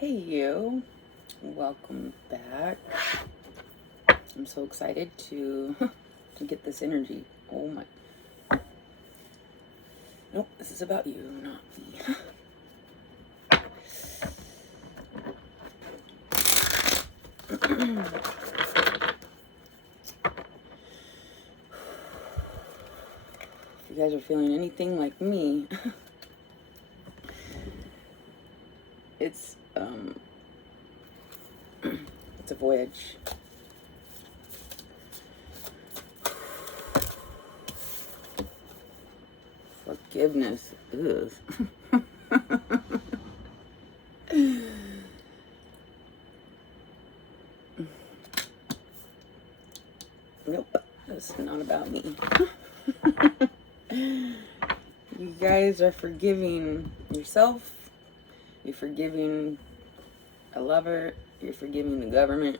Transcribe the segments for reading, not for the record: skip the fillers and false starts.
Hey you, welcome back. I'm so excited to to get this energy. Oh my. Nope, this is about you, not me. If you guys are feeling anything like me, it's it's a voyage. Forgiveness is. Nope, this is not about me. You guys are forgiving yourself, you're forgiving a lover, you're forgiving the government,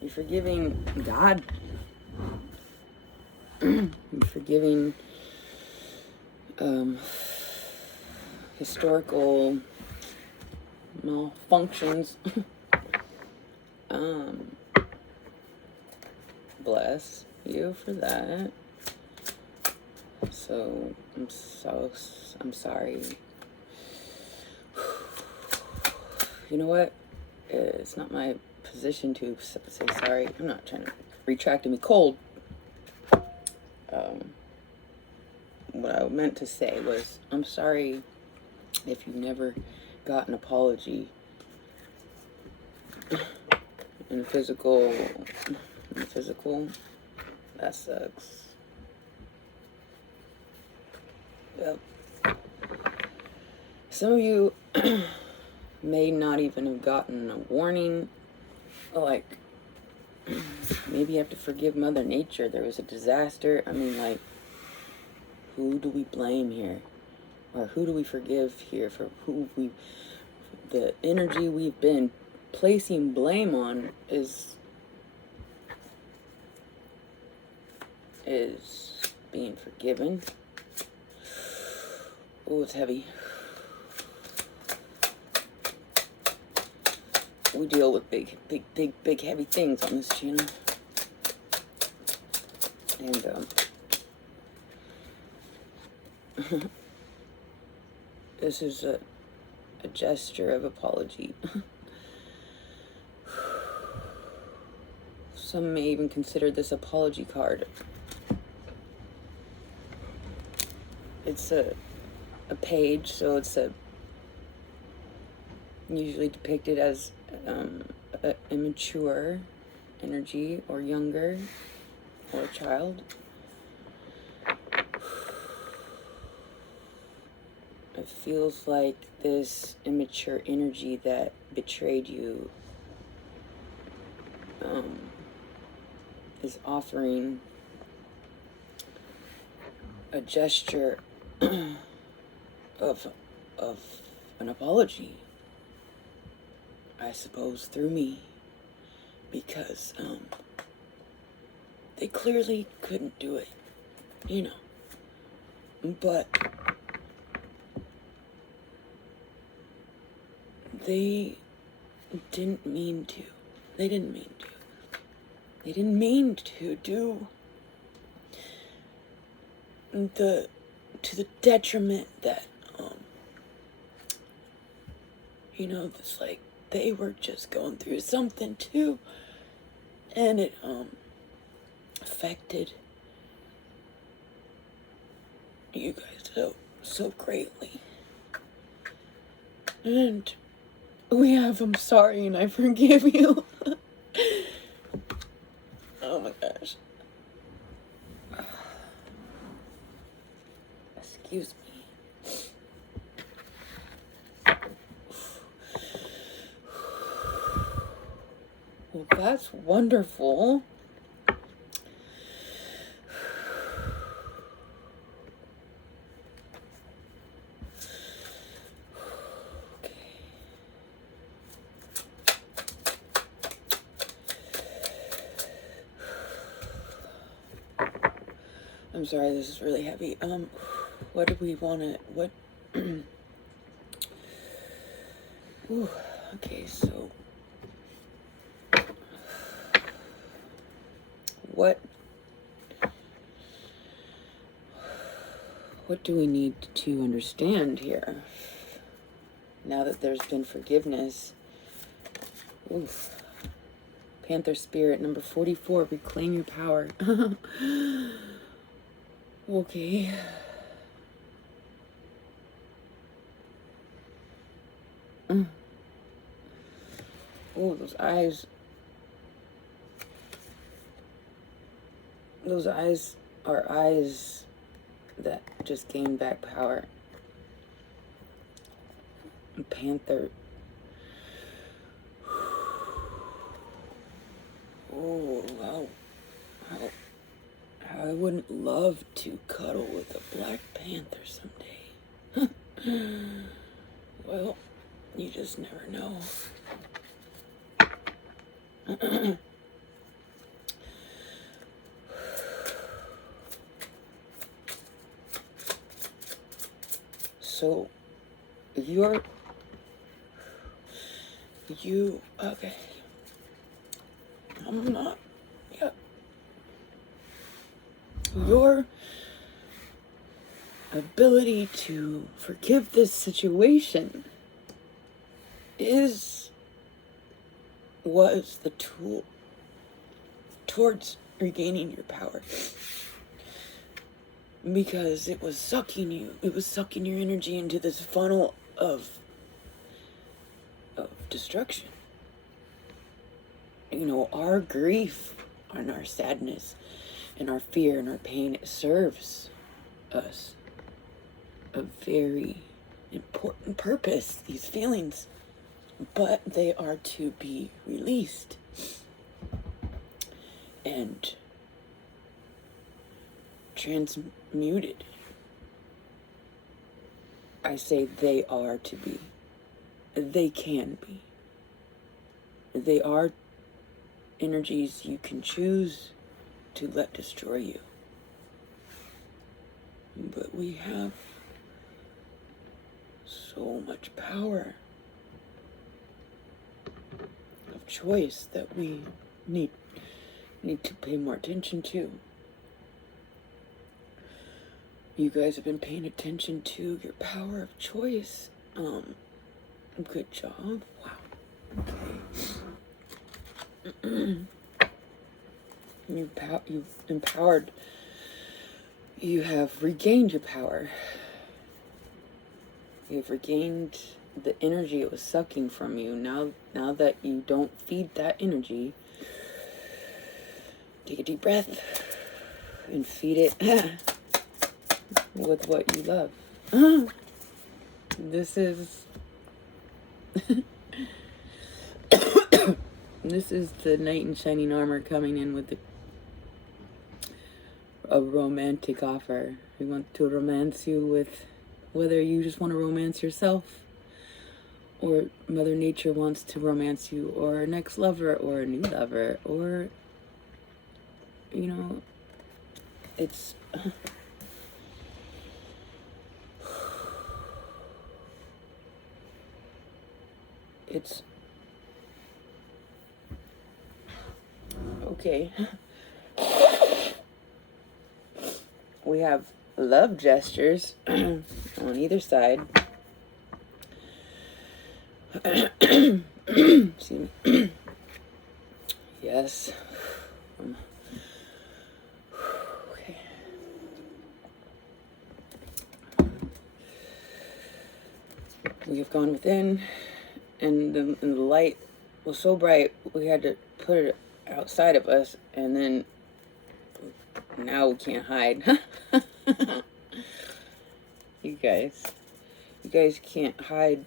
you're forgiving God, you're forgiving historical malfunctions. Bless you for that. So I'm sorry. You know what? It's not my position to say sorry. I'm not trying to retract me cold. What I meant to say was, I'm sorry if you never got an apology in physical, that sucks. Yep. Some of you may not even have gotten a warning. Like, maybe you have to forgive Mother Nature. There was a disaster. I mean, like, who do we blame here? Or who do we forgive here for the energy we've been placing blame on is being forgiven. Oh, it's heavy. We deal with big heavy things on this channel. And this is a gesture of apology. Some may even consider this apology card. It's a page, so it's usually depicted as immature energy, or younger, or a child. It feels like this immature energy that betrayed you is offering a gesture of an apology, I suppose, through me, because they clearly couldn't do it, but they didn't mean to. They didn't mean to do to the detriment that it's like they were just going through something too, and it affected you guys so greatly. And we have I'm sorry and I forgive you. Oh my gosh. Excuse me. Well, that's wonderful. I'm sorry, this is really heavy. What do we want to, what, Okay, so what do we need to understand here? Now that there's been forgiveness. Oof. Panther Spirit, number 44, reclaim your power. Okay. Oh, those eyes. Those eyes are eyes that just gain back power. Panther. Oh, wow. I wouldn't love to cuddle with a Black Panther someday. Well, you just never know. So, okay. I'm not, yeah. Your ability to forgive this situation was the tool towards regaining your power. Because it was sucking your energy into this funnel of destruction. You know, our grief and our sadness and our fear and our pain, it serves us a very important purpose, these feelings, but they are to be released and transmuted. I say they are to be. They can be. They are energies you can choose to let destroy you. But we have so much power of choice that we need to pay more attention to. You guys have been paying attention to your power of choice. Good job. Wow. Okay. You've empowered. You have regained your power. You've regained the energy it was sucking from you. Now that you don't feed that energy, take a deep breath and feed it with what you love. This is this is the knight in shining armor coming in with a romantic offer. We want to romance you with, whether you just want to romance yourself, or Mother Nature wants to romance you, or an ex-lover, or a new lover, or, you know, it's... It's... Okay. We have love gestures on either side. Excuse me. Yes. Okay. We have gone within, and the light was so bright we had to put it outside of us, and then now we can't hide. You guys can't hide.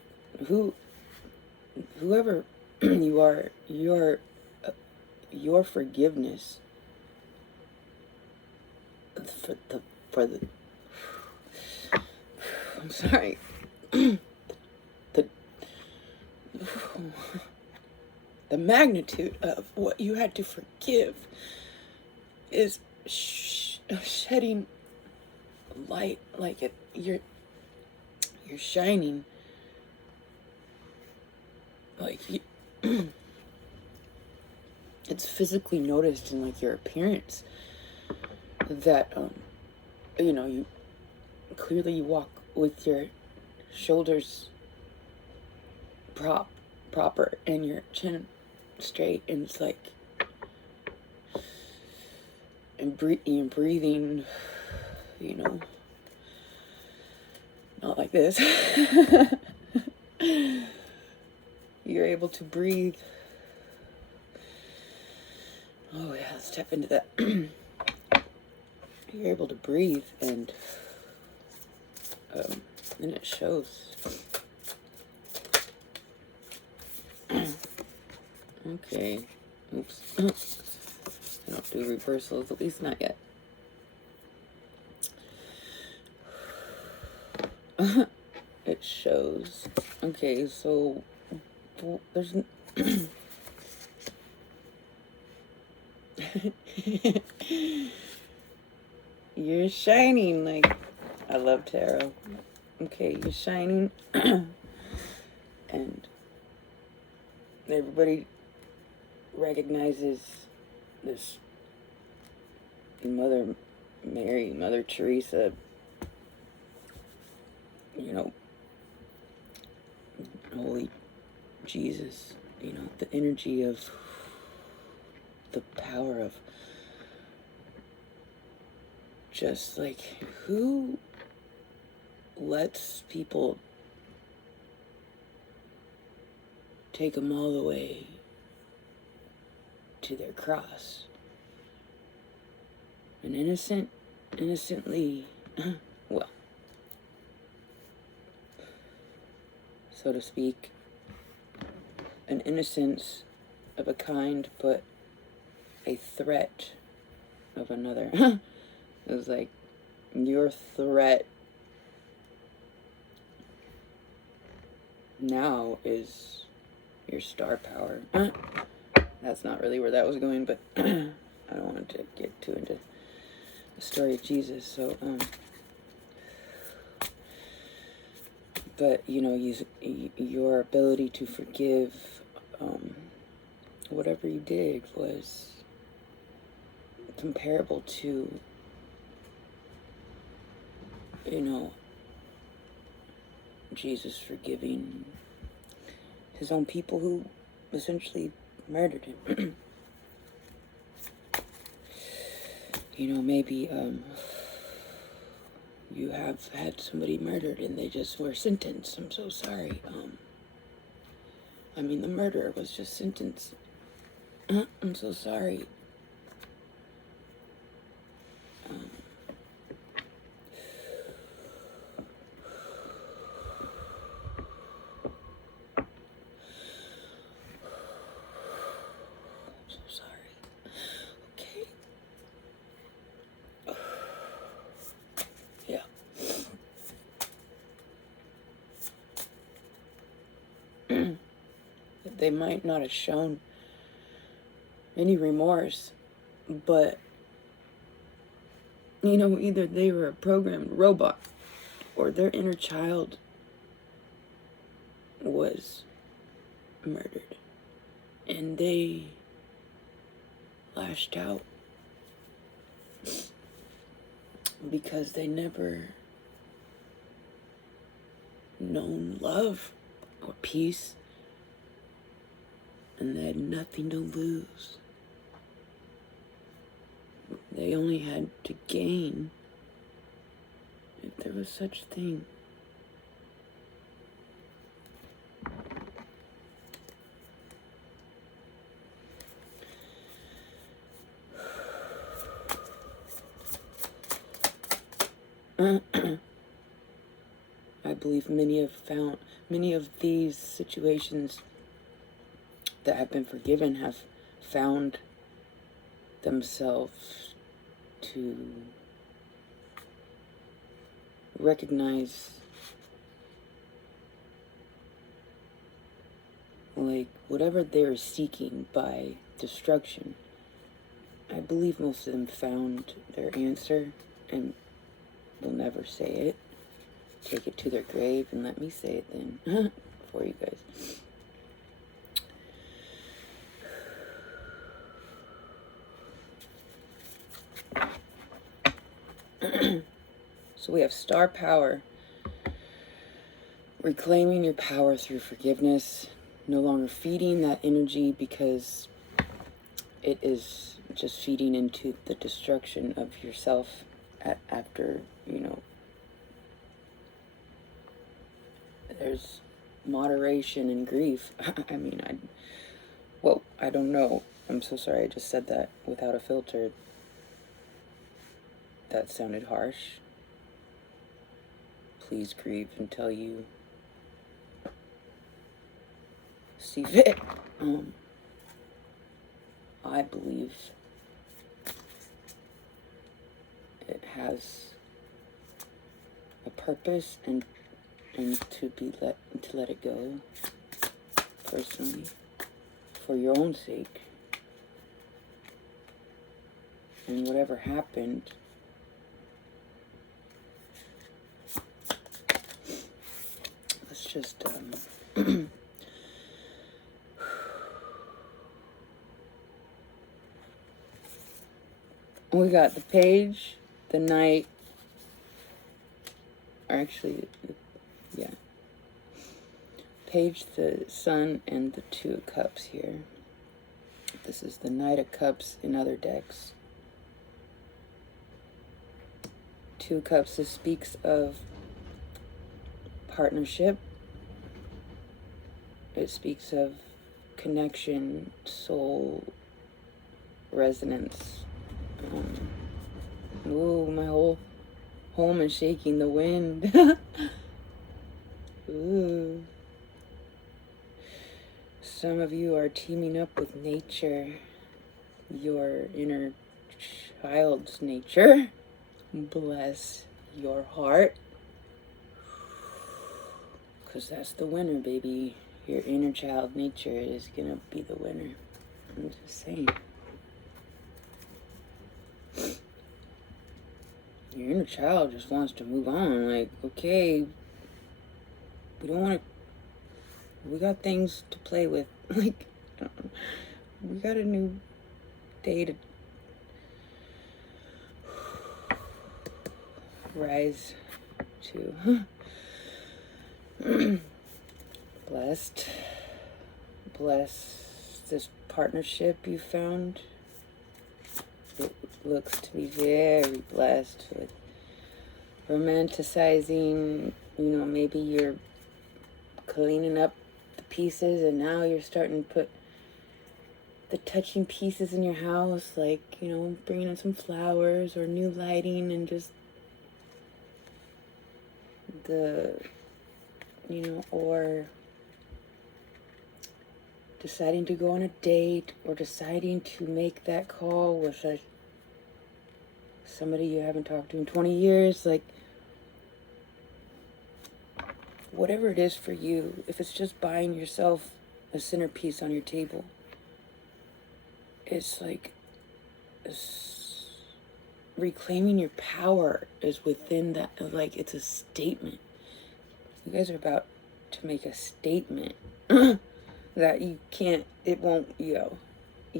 Whoever you are, your forgiveness for the I'm sorry. The magnitude of what you had to forgive is shedding light, like you're shining like, it's physically noticed in, like, your appearance that, you know, you clearly walk with your shoulders proper and your chin straight, and it's like, and breathing, you know, not like this. You're able to breathe. Oh yeah, let's tap into that. You're able to breathe, and it shows. Okay. Oops. I don't do reversals, at least not yet. It shows. Okay, so there's you're shining. Like, I love tarot. Okay, you're shining. And everybody recognizes this Mother Mary, Mother Teresa, you know, Holy Jesus, you know, the energy of the power of just like, who lets people take them all the way to their cross? An innocently, well, so to speak, an innocence of a kind, but a threat of another. It was like, your threat now is your star power. That's not really where that was going, but I don't want to get too into the story of Jesus, so, but, you know, your ability to forgive, whatever you did was comparable to, you know, Jesus forgiving his own people who essentially murdered him. You know, maybe, you have had somebody murdered and they just were sentenced. I'm so sorry. I mean, the murderer was just sentenced. I'm so sorry. I'm so sorry. Okay. Yeah. They might not have shown any remorse, but, you know, either they were a programmed robot or their inner child was murdered and they lashed out because they never known love or peace, and they had nothing to lose. They only had to gain, if there was such a thing. I believe many of these situations that have been forgiven have found themselves to recognize, like, whatever they're seeking by destruction. I believe most of them found their answer and will never say it. Take it to their grave and let me say it then for you guys. we have star power. Reclaiming your power through forgiveness. No longer feeding that energy because it is just feeding into the destruction of yourself after, you know, there's moderation in grief. I mean, I don't know. I'm so sorry I just said that without a filter. That sounded harsh. Please grieve until you see fit. I believe it has a purpose and to let it go personally for your own sake. And whatever happened, let's just we got the page, the knight, or actually, yeah, page, the sun, and the two of cups here. This is the Knight of Cups in other decks. Two of Cups, this speaks of partnership. It speaks of connection, soul, resonance. Ooh, my whole home is shaking, the wind. Ooh. Some of you are teaming up with nature, your inner child's nature. Bless your heart. Because that's the winner, baby. Your inner child nature is going to be the winner. I'm just saying. Your inner child just wants to move on. Like, okay, we don't want to, we got things to play with. Like, we got a new day to rise to. Bless this partnership you found. It looks to be very blessed with romanticizing, you know, maybe you're cleaning up the pieces and now you're starting to put the touching pieces in your house, like, you know, bringing in some flowers or new lighting and just the, you know, or deciding to go on a date or deciding to make that call with somebody you haven't talked to in 20 years, like, whatever it is for you, if it's just buying yourself a centerpiece on your table, it's like reclaiming your power is within that, like, it's a statement. You guys are about to make a statement that you can't, it won't, you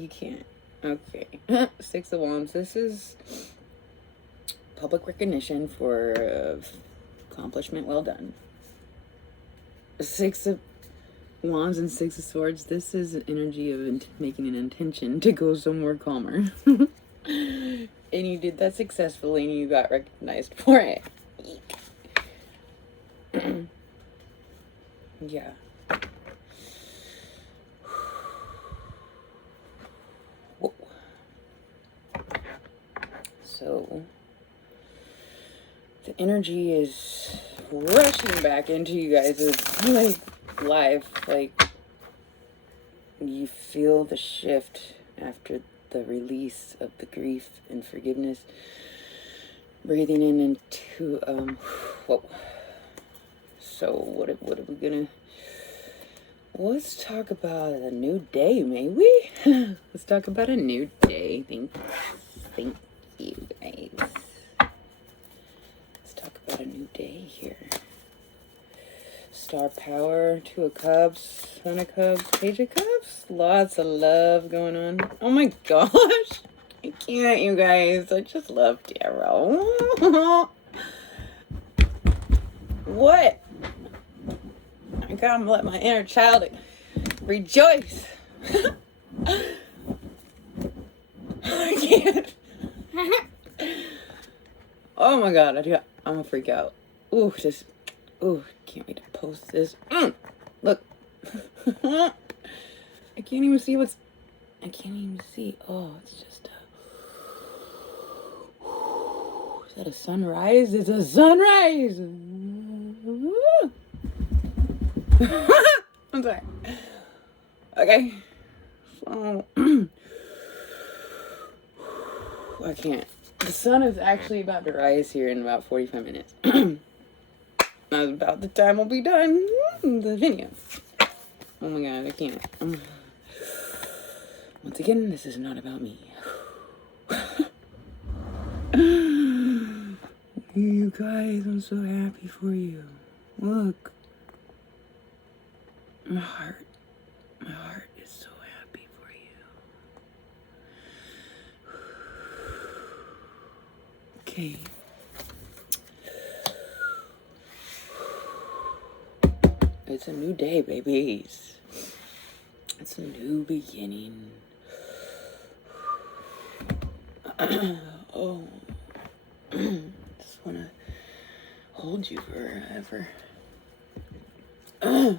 can't. Okay. Six of Wands. This is public recognition for accomplishment well done. Six of Wands and Six of Swords. This is an energy of making an intention to go somewhere calmer. And you did that successfully and you got recognized for it. Yeah. Whoa. So the energy is rushing back into you guys' like life. Like, you feel the shift after the release of the grief and forgiveness. Breathing in into whoa. So what are we gonna, let's talk about a new day, may we? Let's talk about a new day. Thank you guys. Let's talk about a new day here. Star power, Two of Cups, One of Cups, Page of Cups. Lots of love going on. Oh my gosh. I can't, you guys. I just love tarot. What? I gotta let my inner child rejoice. I can't. Oh my god, I'm gonna freak out. Ooh, can't wait to post this. Look. I can't even see I can't even see. Oh, it's just is that a sunrise? It's a sunrise! I'm sorry. Okay. So, I can't. The sun is actually about to rise here in about 45 minutes. That's about the time we'll be done the video. Oh my god, I can't. Once again, this is not about me. You guys, I'm so happy for you. Look. My heart is so happy for you. Okay. It's a new day, babies. It's a new beginning. Oh. Just want to hold you forever. Okay.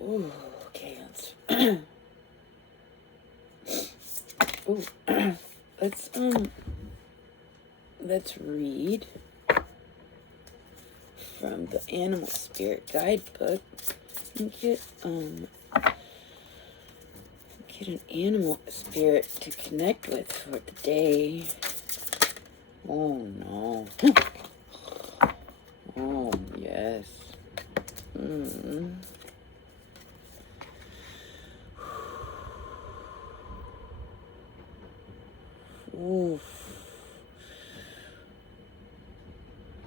Ooh, okay, let's read from the Animal Spirit Guidebook and get an animal spirit to connect with for the day. Oh no. Oh yes. Oof.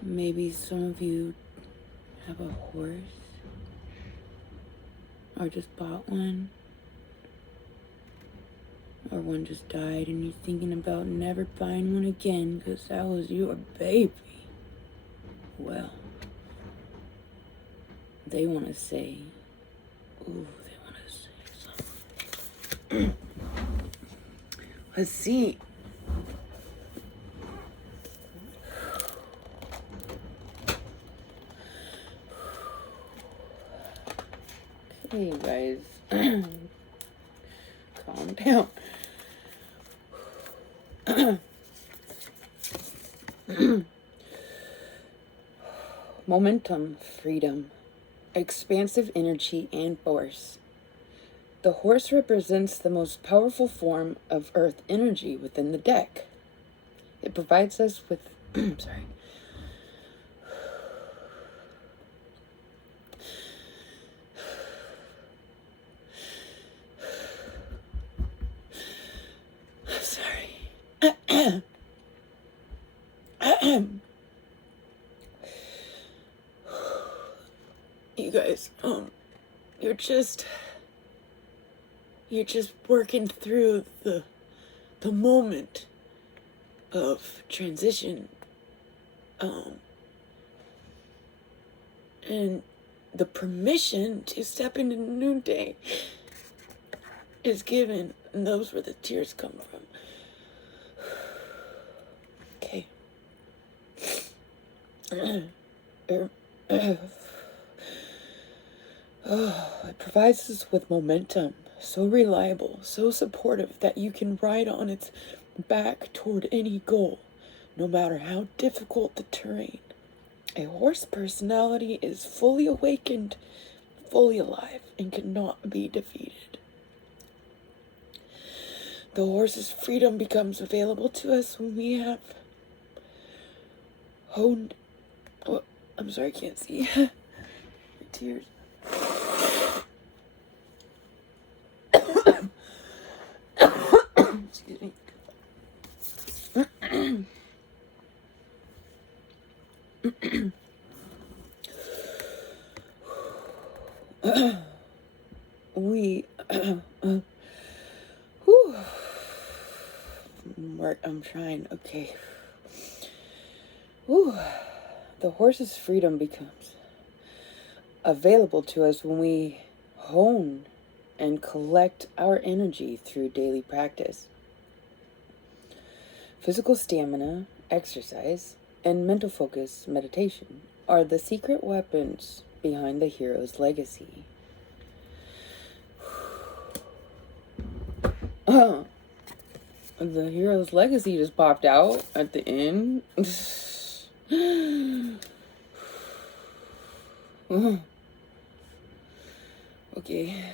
Maybe some of you have a horse or just bought one, or one just died and you're thinking about never buying one again because that was your baby. Well, they want to say, something. Let's see. Okay, you guys. Calm down. Momentum, freedom, expansive energy, and force. The horse represents the most powerful form of earth energy within the deck. It provides us with sorry. You guys, you're just working through the moment of transition, and the permission to step into a new day is given, and those where the tears come from. Okay. It provides us with momentum, so reliable, so supportive that you can ride on its back toward any goal, no matter how difficult the terrain. A horse personality is fully awakened, fully alive, and cannot be defeated. The horse's freedom becomes available to us when we have honed... Oh, I'm sorry, I can't see. Your tears. Excuse me. I'm trying. Okay. Ooh. The horse's freedom becomes available to us when we hone and collect our energy through daily practice. Physical stamina, exercise, and mental focus, meditation, are the secret weapons behind the hero's legacy. The hero's legacy just popped out at the end. Okay.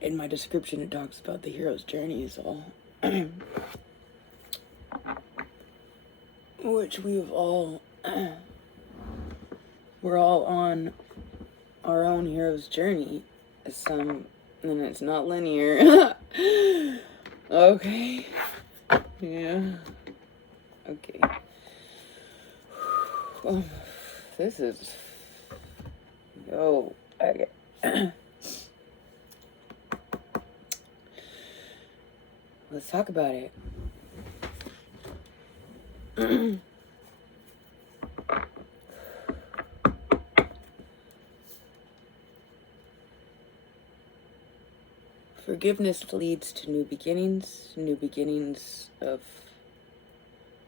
In my description, it talks about the hero's journey, so which we've all we're all on our own hero's journey. And it's not linear. Okay. Yeah. Okay. This is. Okay. Let's talk about it. Forgiveness leads to new beginnings of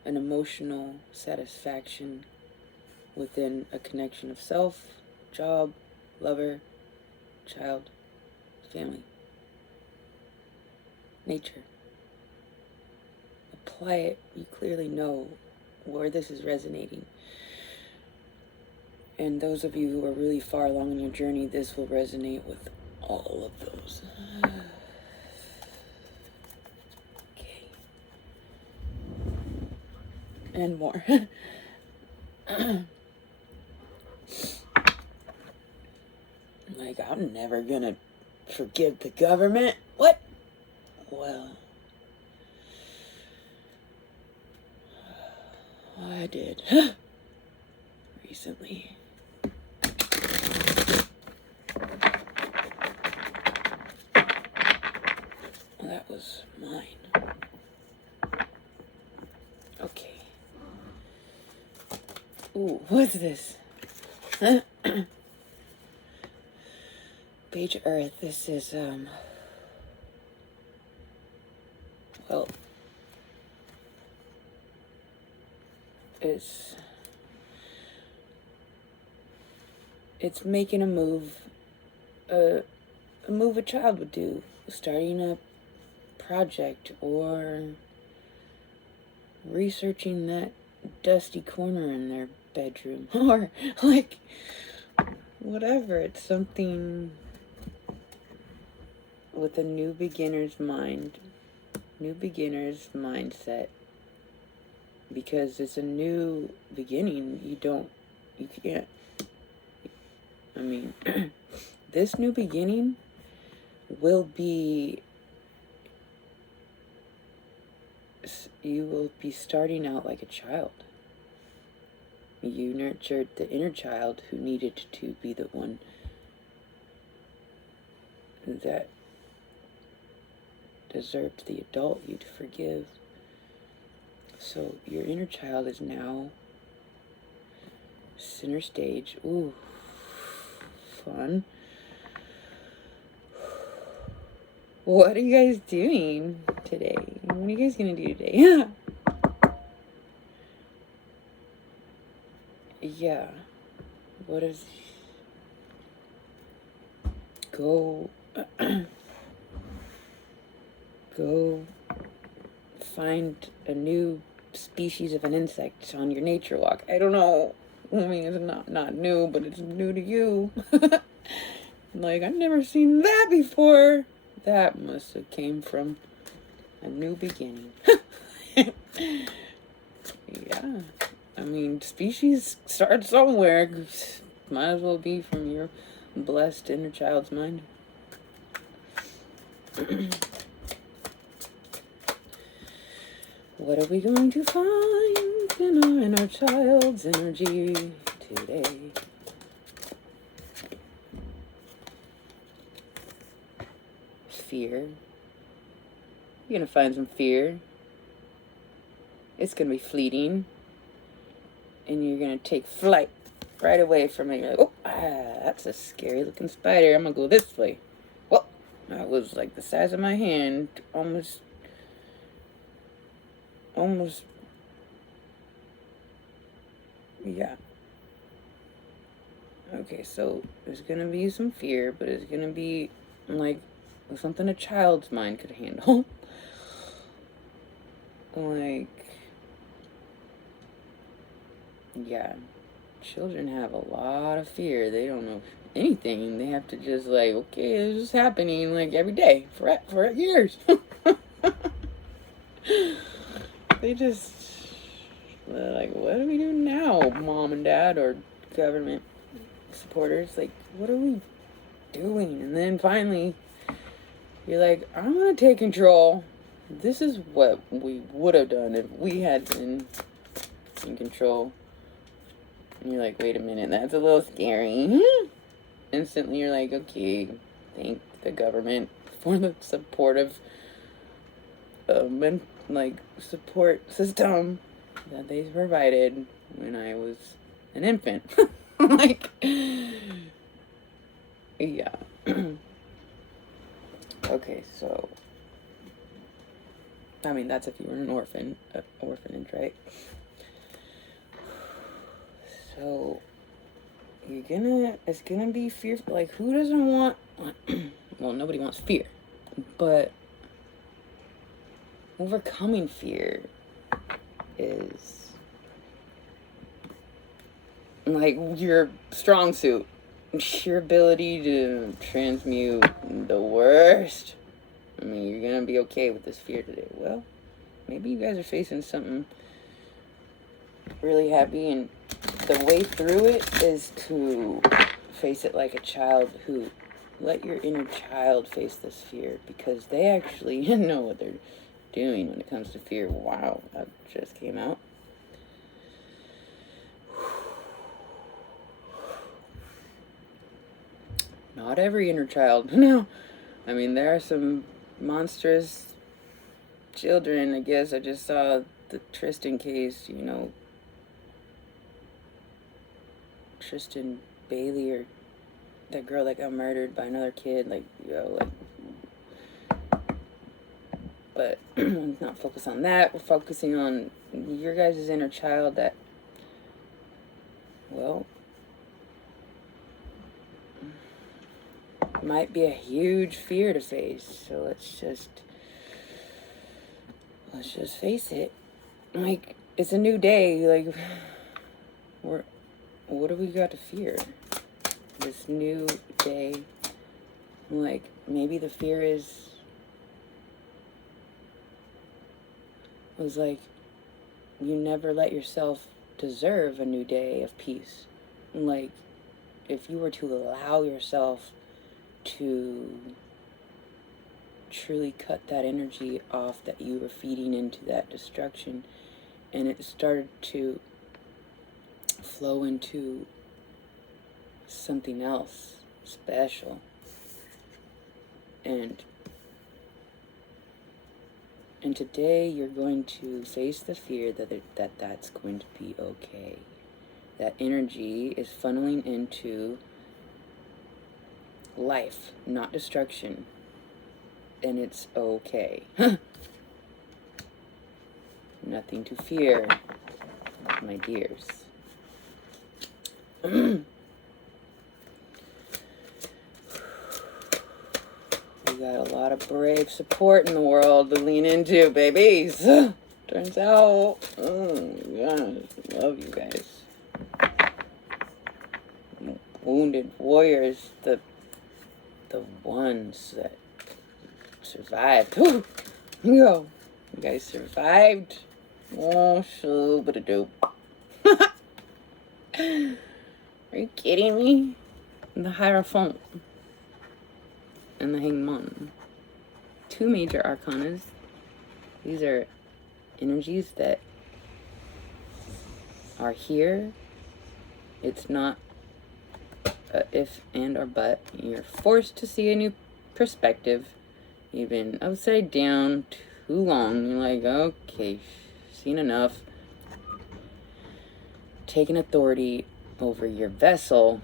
an emotional satisfaction within a connection of self, job, lover, child, family, nature. Apply it. You clearly know where this is resonating. And those of you who are really far along in your journey, this will resonate with all of those. Okay. And more. Like, I'm never gonna forgive the government. What? Well, I did. Recently. That was mine. Okay. Ooh, what's this? Page Earth. This is, well, it's making a move a child would do, starting a project or researching that dusty corner in their bedroom or like whatever. It's something with a new beginner's mindset, because it's a new beginning. You can't, I mean, this new beginning will be, you will be starting out like a child. You nurtured the inner child who needed to be the one that deserved the adult you to forgive. So your inner child is now center stage. Ooh, fun. What are you guys doing today? What are you guys gonna do today? Yeah. Yeah. What is... Go find a new species of an insect on your nature walk. I don't know. I mean, it's not new, but it's new to you. Like, I've never seen that before. That must have came from a new beginning. Yeah. I mean, species start somewhere. Might as well be from your blessed inner child's mind. What are we going to find in our inner child's energy today? Fear, You're going to find some fear. It's going to be fleeting. And you're going to take flight right away from it. You're like, oh, that's a scary looking spider. I'm going to go this way. Well, that was like the size of my hand. Almost. Yeah. Okay, so there's going to be some fear, but it's going to be like something a child's mind could handle. Like, yeah, children have a lot of fear. They don't know anything. They have to just like, okay, this is happening like every day for years. They just, they're like, what do we do now, mom and dad or government supporters? Like, what are we doing? And then finally, you're like, I'm gonna take control. This is what we would have done if we had been in control. And you're like, wait a minute, that's a little scary. Instantly, you're like, okay, thank the government for the supportive, support system that they provided when I was an infant. Like, yeah. Okay, so, I mean, that's if you were an orphanage, right? So, it's gonna be fearful. Like, who doesn't want, well, nobody wants fear, but overcoming fear is like your strong suit. Your ability to transmute the worst. I mean, you're gonna be okay with this fear today. Well, maybe you guys are facing something really heavy, and the way through it is to face it like a child. Who let your inner child face this fear, because they actually know what they're doing when it comes to fear. Wow, that just came out. Not every inner child. No. I mean, there are some monstrous children. I guess I just saw the Tristan case, Tristan Bailey, or that girl that got murdered by another kid, but let's not focus on that. We're focusing on your guys' inner child that, well, might be a huge fear to face. So let's just face it. Like, it's a new day. Like, what do we got to fear? This new day. Like, maybe the fear was like, you never let yourself deserve a new day of peace. Like, if you were to allow yourself to truly cut that energy off that you were feeding into that destruction, and it started to flow into something else special, and today you're going to face the fear that's going to be okay. That energy is funneling into life, not destruction. And it's okay. Nothing to fear, my dears. We got a lot of brave support in the world to lean into, babies. Turns out, oh my gosh, love you guys. Wounded warriors, the ones that survived. Whew. You guys survived. Oh, so but a dope. Are you kidding me? The Hierophant and the Hanged Man. Two major arcanas. These are energies that are here. It's not a if and or but. You're forced to see a new perspective. You've been upside down too long. You're like, okay, seen enough. Taking authority over your vessel.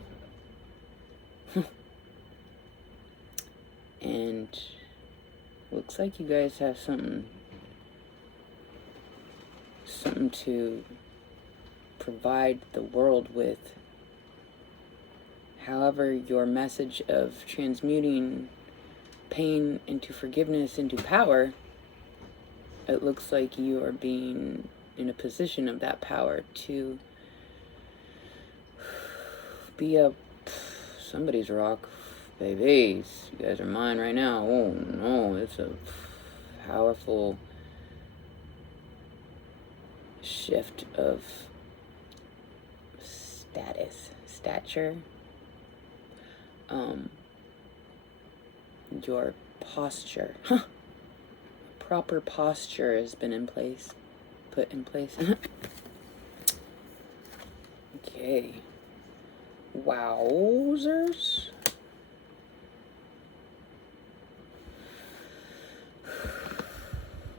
And looks like you guys have something to provide the world with. However, your message of transmuting pain into forgiveness into power, it looks like you are being in a position of that power to be somebody's rock. Babies, you guys are mine right now. Oh no, it's a powerful shift of stature. Your posture. Proper posture has been put in place. Okay. Wowzers.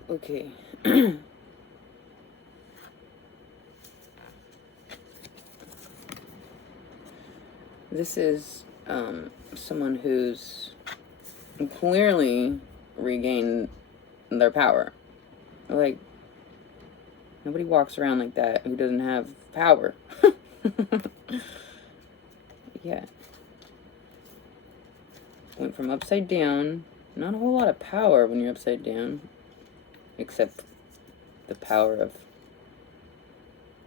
Okay. This is someone who's clearly regained their power. Like, nobody walks around like that who doesn't have power. Yeah. Went from upside down. Not a whole lot of power when you're upside down. Except the power of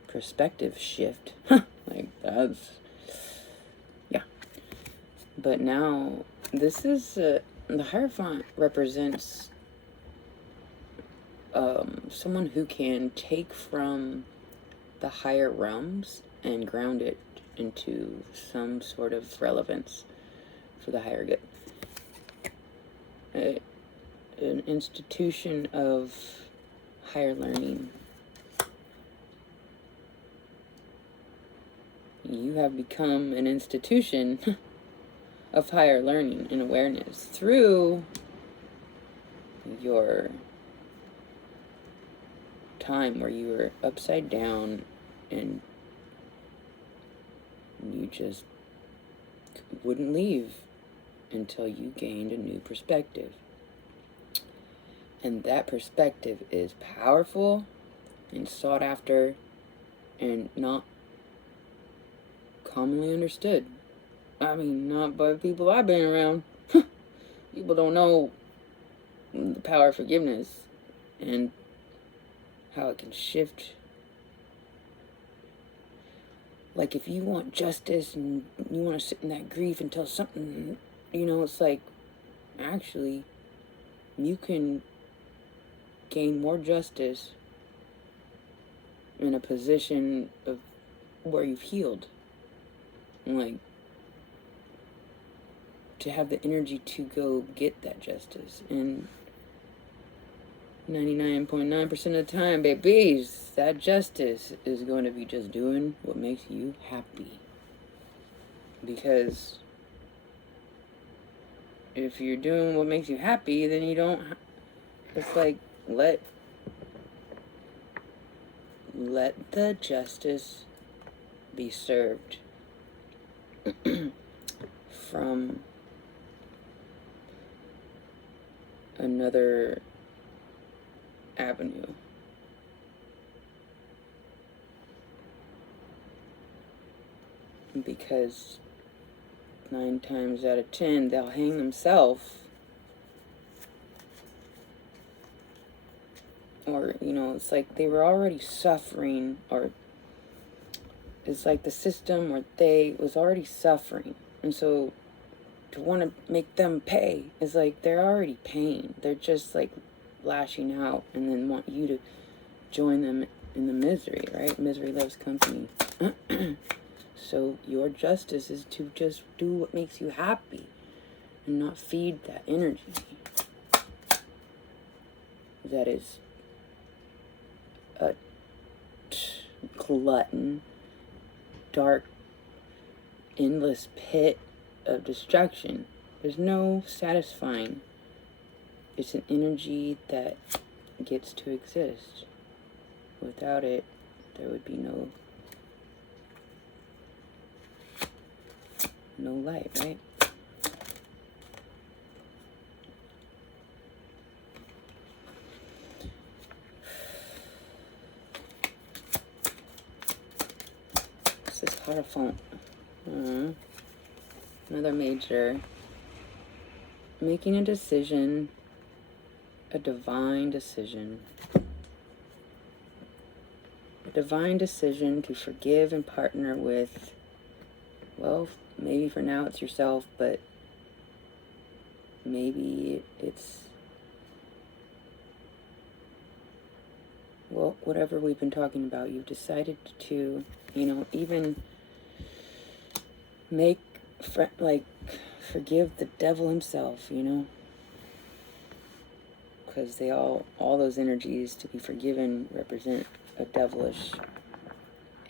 perspective shift. Like, that's... Yeah. But now, this is... the Hierophant represents someone who can take from the higher realms and ground it into some sort of relevance for the higher good. An institution of higher learning. You have become an institution of higher learning and awareness through your time where you were upside down and you just wouldn't leave until you gained a new perspective. And that perspective is powerful and sought after and not commonly understood. I mean, not by people I've been around. People don't know the power of forgiveness and how it can shift. Like, if you want justice and you want to sit in that grief until something, it's like, actually, you can gain more justice in a position of where you've healed. Like, to have the energy to go get that justice. And 99.9% of the time, babies, that justice is going to be just doing what makes you happy. Because if you're doing what makes you happy, then you don't... It's like, let the justice be served from another avenue. Because 9 times out of 10, they'll hang themselves. Or, it's like they were already suffering, or it's like the system or they was already suffering. And so to want to make them pay is like they're already paying. They're just like lashing out and then want you to join them in the misery, right? Misery loves company. So your justice is to just do what makes you happy and not feed that energy that is a glutton, dark, endless pit of destruction. There's no satisfying. It's an energy that gets to exist. Without it, there would be no light, right? This is Hierophant. Another major. Making a decision, a divine decision. A divine decision to forgive and partner with, well, maybe for now it's yourself, but maybe it's, well, whatever we've been talking about. You've decided to, even forgive the devil himself, because all those energies to be forgiven represent a devilish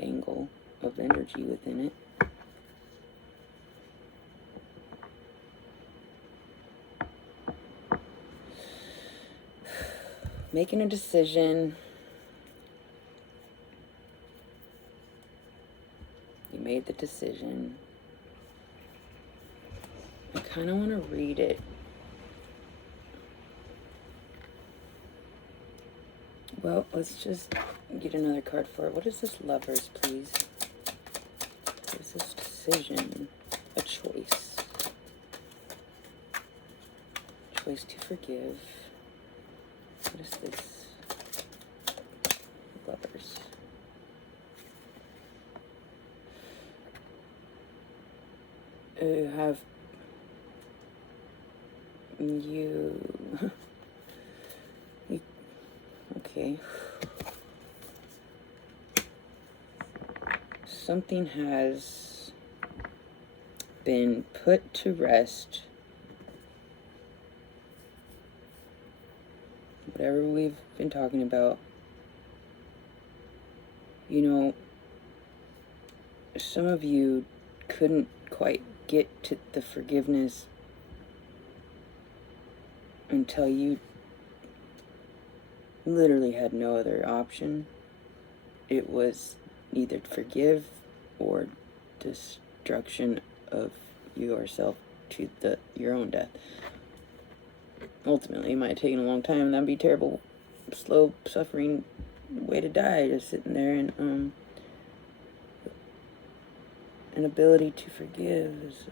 angle of energy within it. Making a decision. You made the decision. I kind of want to read it. Well, let's just get another card for it. What is this? Lovers, please. What is this? Decision? A choice. Choice to forgive. What is this? Lovers. Have you... Okay. Something has been put to rest. Whatever we've been talking about. Some of you couldn't quite get to the forgiveness until you literally had no other option. It was either forgive or destruction of yourself to your own death. Ultimately, it might have taken a long time, and that'd be terrible, slow, suffering way to die, just sitting there. And an ability to forgive is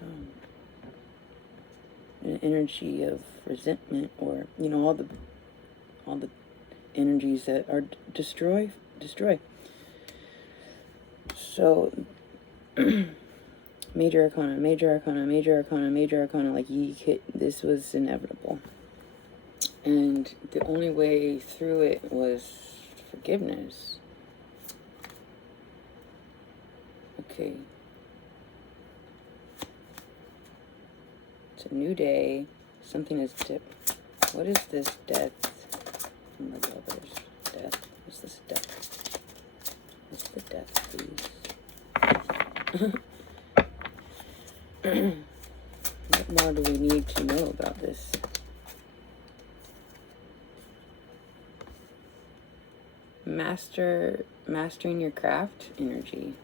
an energy of resentment, or all the energies that are destroy. So major arcana, like this was inevitable, and the only way through it was forgiveness. Okay, it's a new day. Something is tipped. What is this? Death. From the Lovers. Death. What's this? Death. What's the death, please? What more do we need to know about this? Mastering your craft energy.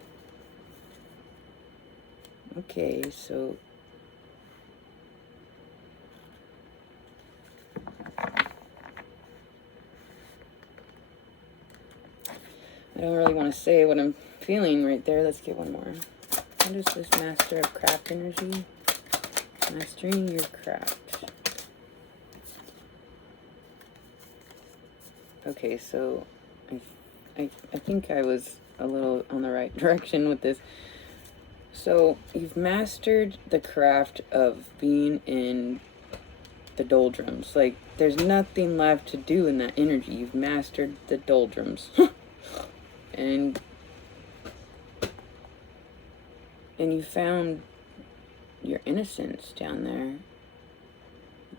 Okay, so I don't really want to say what I'm feeling right there. Let's get one more. What is this? Master of craft energy? Mastering your craft. Okay, so I think I was a little on the right direction with this. So you've mastered the craft of being in the doldrums. Like, there's nothing left to do in that energy. You've mastered the doldrums. and you found your innocence down there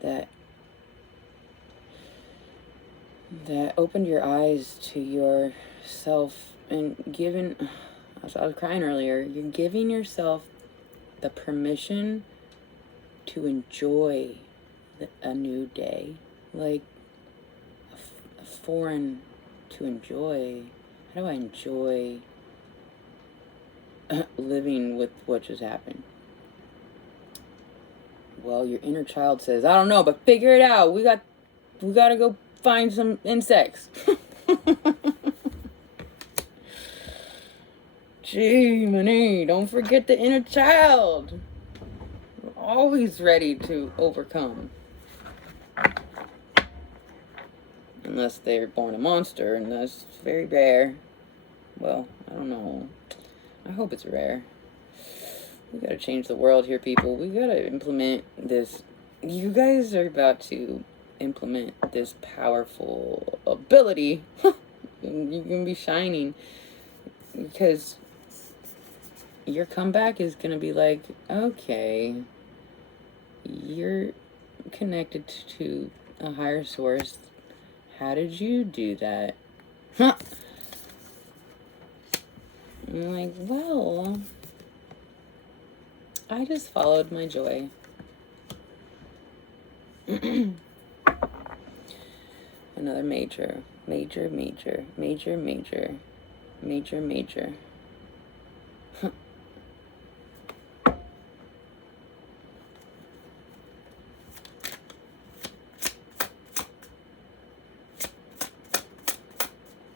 that opened your eyes to yourself, and I was crying earlier, you're giving yourself the permission to enjoy a new day, like a foreign to enjoy. How do I enjoy living with what just happened? Well, your inner child says, I don't know, but figure it out. We gotta go find some insects. Gee, money, don't forget the inner child. We're always ready to overcome. Unless they're born a monster, and that's very rare. Well, I don't know. I hope it's rare. We gotta change the world here, people. We gotta implement this. You guys are about to implement this powerful ability. You're gonna be shining. Because your comeback is gonna be like, okay, you're connected to a higher source. How did you do that? Huh. I'm like, well, I just followed my joy. Another major.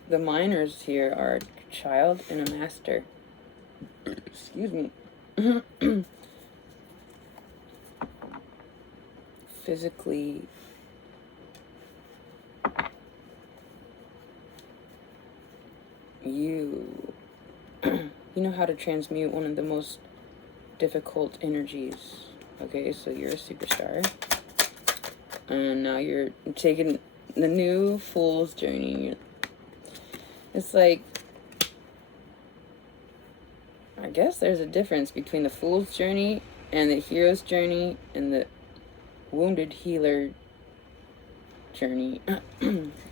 The minors here are a child and a master. Excuse me. Physically you know how to transmute one of the most difficult energies. Okay, so you're a superstar. And now you're taking the new fool's journey. It's like, I guess there's a difference between the fool's journey and the hero's journey and the wounded healer journey. I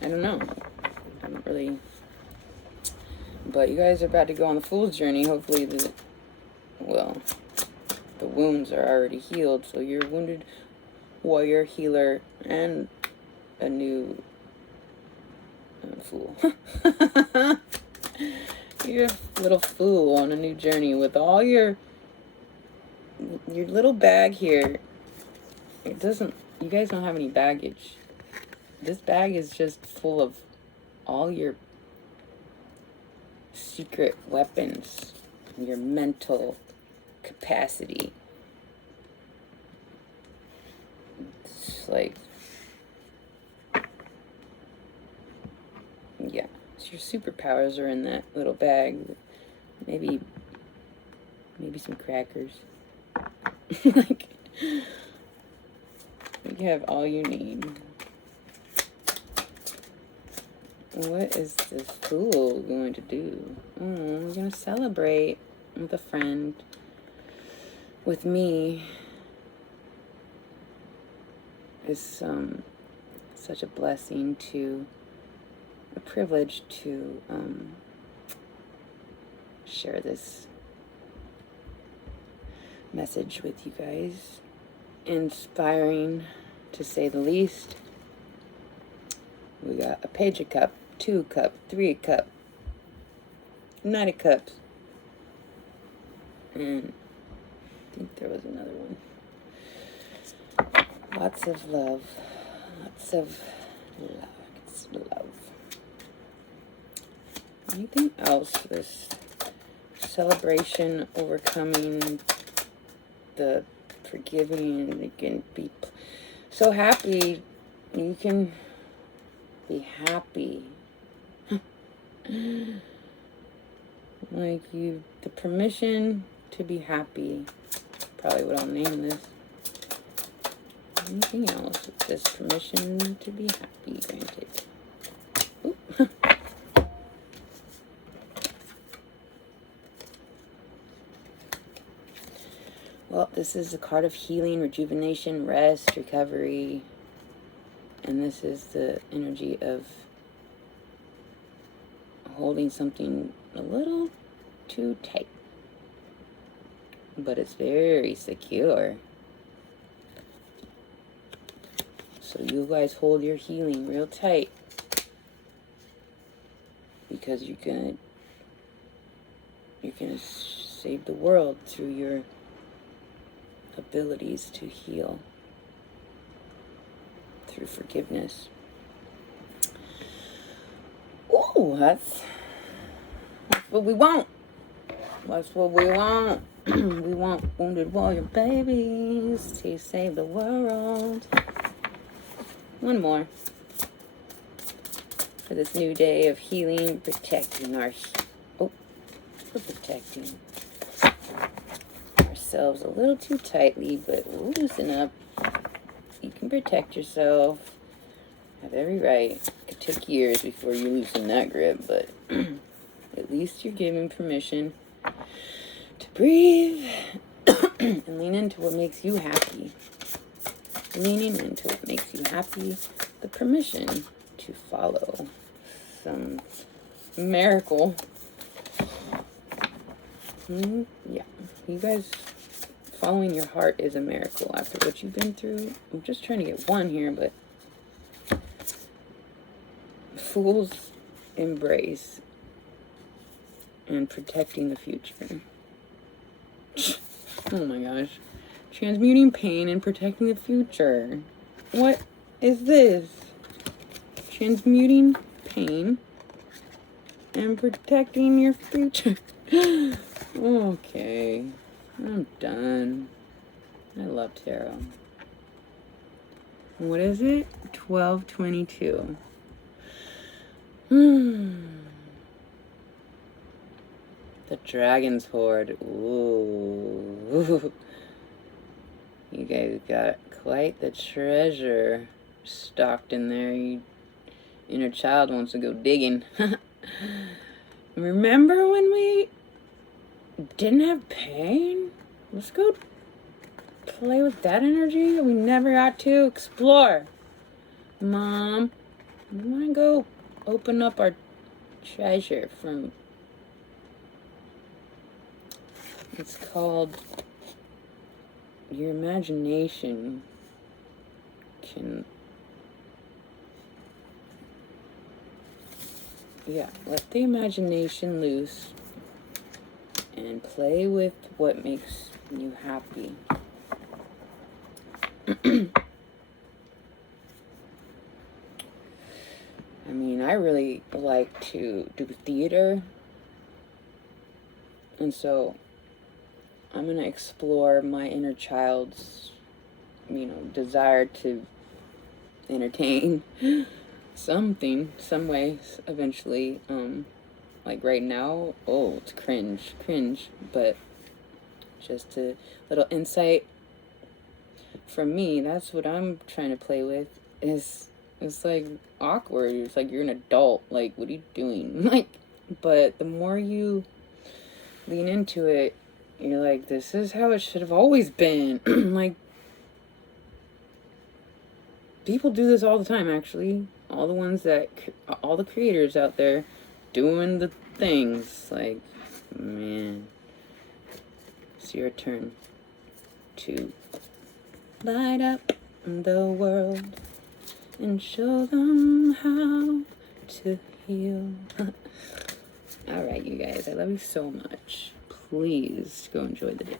don't know. I don't really. But you guys are about to go on the fool's journey. Hopefully the wounds are already healed. So you're a wounded warrior, healer, and a new fool. You're a little fool on a new journey with all your little bag here. It doesn't, you guys don't have any baggage. This bag is just full of all your secret weapons, your mental capacity. It's like, yeah, so your superpowers are in that little bag. Maybe some crackers. Like, you have all you need. What is this fool going to do? We're going to celebrate with a friend, with me. It's such a blessing a privilege to share this message with you guys. Inspiring, to say the least. We got a page of cup, 2 cup, 3 cup, 9 of cups, and I think there was another one. Lots of love. Anything else for this celebration, overcoming, the forgiving? You can be so happy. You can be happy. Like the permission to be happy. Probably what I'll name this. Anything else? It says permission to be happy granted. Ooh. Well, this is the card of healing, rejuvenation, rest, recovery. And this is the energy of holding something a little too tight. But it's very secure. So you guys hold your healing real tight. because you're gonna save the world through your abilities to heal through forgiveness. Ooh, that's what we want. That's what we want. We want wounded warrior babies to save the world. One more for this new day of healing, protecting we're protecting ourselves a little too tightly, but we'll loosen up. You can protect yourself. Have every right. It took years before you loosen that grip, but at least you're giving permission to breathe and lean into what makes you happy. Leaning into what makes you happy, the permission to follow some miracle. Yeah, you guys, following your heart is a miracle after what you've been through. I'm just trying to get one here, but Fool's Embrace and Protecting the Future. Oh my gosh. Transmuting pain and protecting the future. What is this? Transmuting pain and protecting your future. Okay. I'm done. I love tarot. What is it? 1222. The Dragon's Hoard. Ooh. You guys got quite the treasure stocked in there. Your inner child wants to go digging. Remember when we didn't have pain? Let's go play with that energy. We never got to explore. Mom, we want to go open up our treasure from... It's called... Your imagination can... Yeah, let the imagination loose and play with what makes you happy. I mean, I really like to do theater, and so I'm going to explore my inner child's, desire to entertain something, some way, eventually. Like right now, it's cringe, but just a little insight from me. That's what I'm trying to play with. It's like awkward. It's like you're an adult. Like, what are you doing? Like, but the more you lean into it, you're like, this is how it should have always been. Like, people do this all the time, actually. All the creators out there doing the things. Like, man, it's your turn to light up the world and show them how to heal. All right, you guys, I love you so much. Please go enjoy the day.